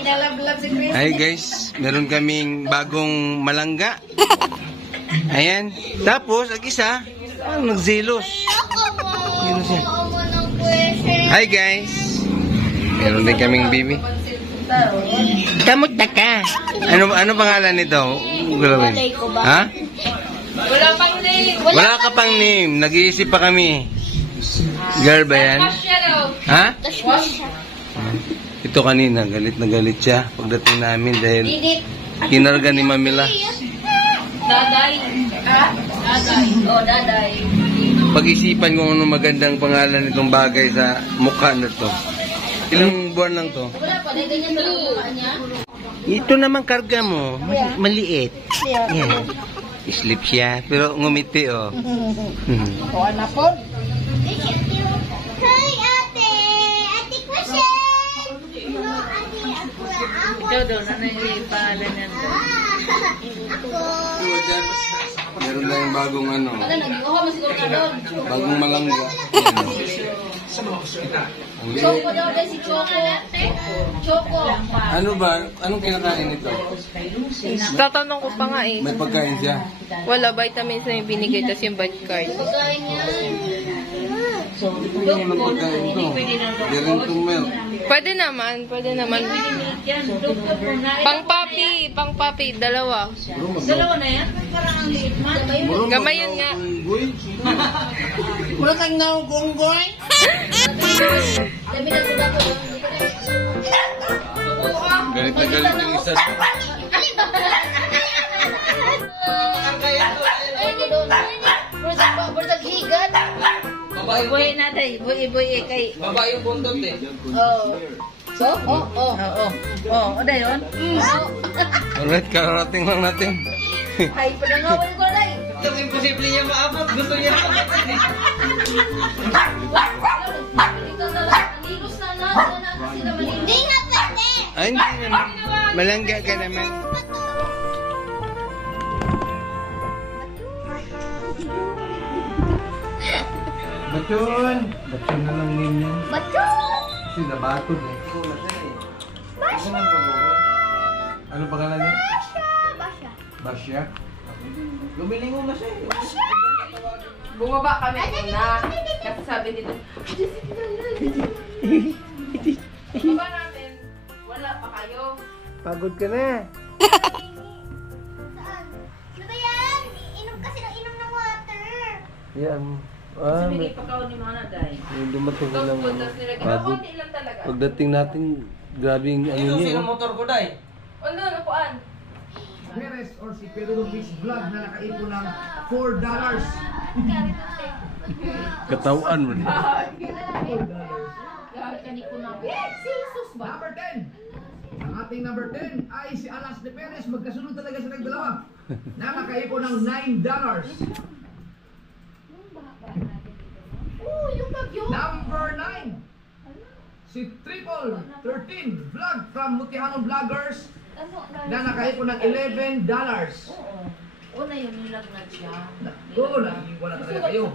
Hi guys, meron kaming bagong malangga. Ayan. Tapos, ang isa, nagzilos. Zilos yan. Hi guys. Meron din kaming bibi. Kamusta ka? Ano pangalan nito? Ha? Wala pang name. Wala ka pang name. Nag-iisip pa kami. Girl ba yan? Ha? Ito kanina, galit na galit siya pagdating namin dahil kinarga ni Mamila. Daday. Ha? Daday. Oh, daday. Pag-isipan ko ano magandang pangalan nitong bagay sa mukha na to. Ilang buwan lang to? Wala pa, ganyan talaga mukha niya. Ito naman karga mo, maliit. Yan. Sleep siya, pero ngumiti oh. O, anak po. Hi, ate! Ate Kushen! No, ate, ako. Ikaw daw, nanay yung pangalan niya. Meron na yung bagong ano. Ano, nag-iuha mo siguro ka doon. Bagong malangga. Choco daw din si Choco. Choco. Ano ba? Anong kinakain nito? Tatanong ko pa nga eh. May pagkain siya. Wala, vitamins na yung binigay, tas yung bad card. Pagkain niya. Ano pagkain to? Dirin to milk. Pwede naman, pwede naman. Pang papi, dalawa. Dalawa na yan? Parang ang liit man. Gamay yun nga. Wala kang naugunggoy? Dami na sila ko. Galit na galit yung isa. Burtag higat. Boy natin, boy kay. Babae yung bundot eh. Oh. So, ano yun? Alright, kararating lang natin. Ay, panangawan ko na Yung imposible niya maabot, gusto niya maabot. Hindi nga pwede! Ay, hindi naman. Malangga ka naman. Batyon! Batyon na lang name niya. Batyon! Kasi nabatod eh. Ano pangalan niya? Basya. Basya? Gumiling mo siya. Bumaba kami una. Kasi sabi dito, baba natin. Wala pa kayo. Pagod ka na. Saan? Ano ba yan? Inom kasi ng inom ng water. Yan. Sabi ni pagkaw ni mga naday. May dumating na lang. Tapos nilagay. Pagod. Konti lang talaga. Pagdating natin, grabing ano Ito niya. sino oh. motor ko day. Ano, nakuan? Perez or si Pedro Luis Vlog na nakaipon ng $4. Katawan mo. Number 10. Ang ating number 10 ay si Alas de Perez. Magkasunod talaga sa nagdalawa. Na nakaipon ng $9. Number 9. Si Triple 13 Vlog from Mutihano Vloggers na nakaipon ng $11. Una yung nilagnat siya. Doon, wala talaga kayo.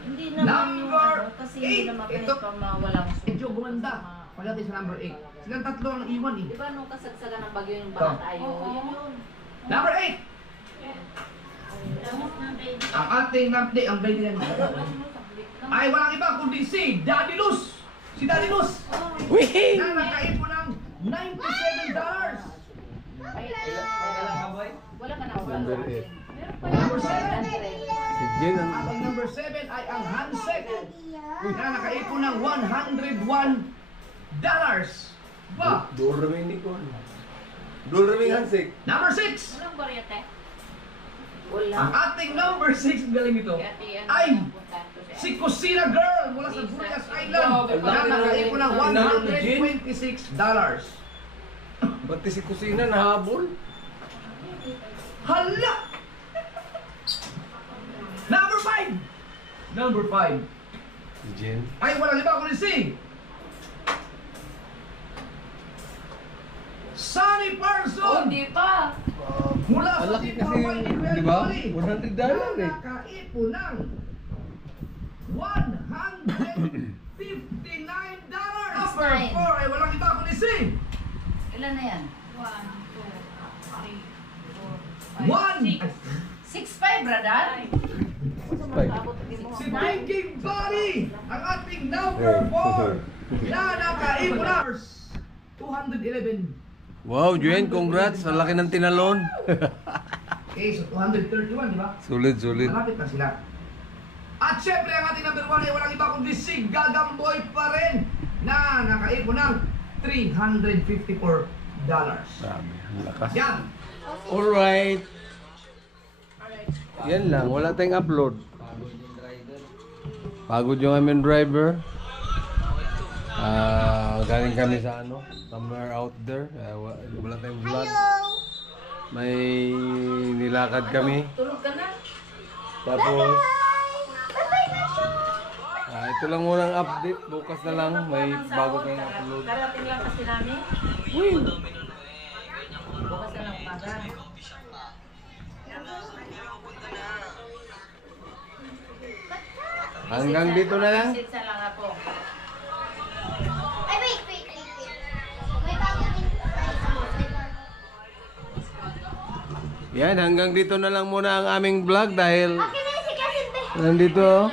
Hindi naman yung Number ano, kasi hindi 8. naman kahit Ito. pa walang Medyo gumanda. Pagdating sa number 8. Silang tatlo ang iwan eh. Di ba nung kasagsagan ng bagyo yung bata tayo? Yun yun. Number 8. Ang ating number ang baby lang ay walang iba kundi si Daddy Luz. Si Daddy Luz. Na nakaipon ng $97. Wala ka na. Number 8. Number 7. Si Jen ang... Ang number 7 ay ang handset na nakaipon ng $101. Ba? Doraming ni Kon. Doraming hansik. Number 6. Walang baryate. Ang ating number 6 galing ito ay si Kusina Girl mula sa Burias Island na nakaipon ng $126. Pati si Kusina nahabol. Hala! Number 5! Number 5 Si Jen. ay walang iba kundi si Sunny Person! Hindi pa. Mula sa Malaki Tito kasi, Hawaii ni Kuya di ba? Loli. $100 Na eh. nakaipon ng $159. Number 4 ay walang iba kundi si Ilan na yan? 6'5", brother. Si Thinking Body, ang ating number 4 na nakaipon na 211. Wow, Juen, congrats. Ang laki ng tinalon. Okay, so 231, di ba? Sulit, sulit. Malapit na sila. At syempre, ang ating number 1 ay walang iba kundi si Gagamboy pa rin na nakaipon ng $354. Grabe, ang lakas. Yan. Alright. Yan lang, wala tayong upload. Pagod yung aming driver. Galing kami sa ano, somewhere out there. Wala tayong vlog. May nilakad kami. Tulog ka na. Tapos, ito lang munang update. Bukas na lang, may bago tayong upload. Karating lang kasi namin. Bukas na lang umaga. Hanggang dito na lang. Sitsa lang ako. Ay, wait. May bago din. Yan, hanggang dito na lang muna ang aming vlog dahil Okay na si Cousin Be. nandito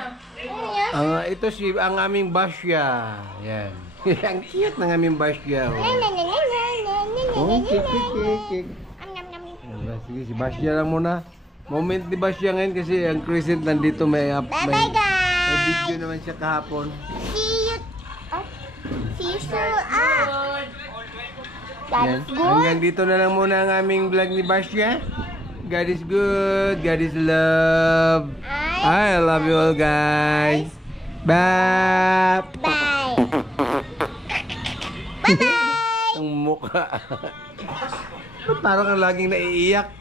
Ano yan? ito si ang aming Basya. Yan. Ang cute ng aming Basya. Oh, kik. Sige, si Basya lang muna. Moment ni Basya ngayon kasi ang Crescent nandito may Bye-bye, guys. may video naman siya kahapon. See you. See you soon. Yan. That's good. Hanggang dito na lang muna ang aming vlog ni Basya. God is good. God is love. I love you all, guys. Bye. Bye. Bye-bye. Ang mukha. Ba't parang ang laging naiiyak?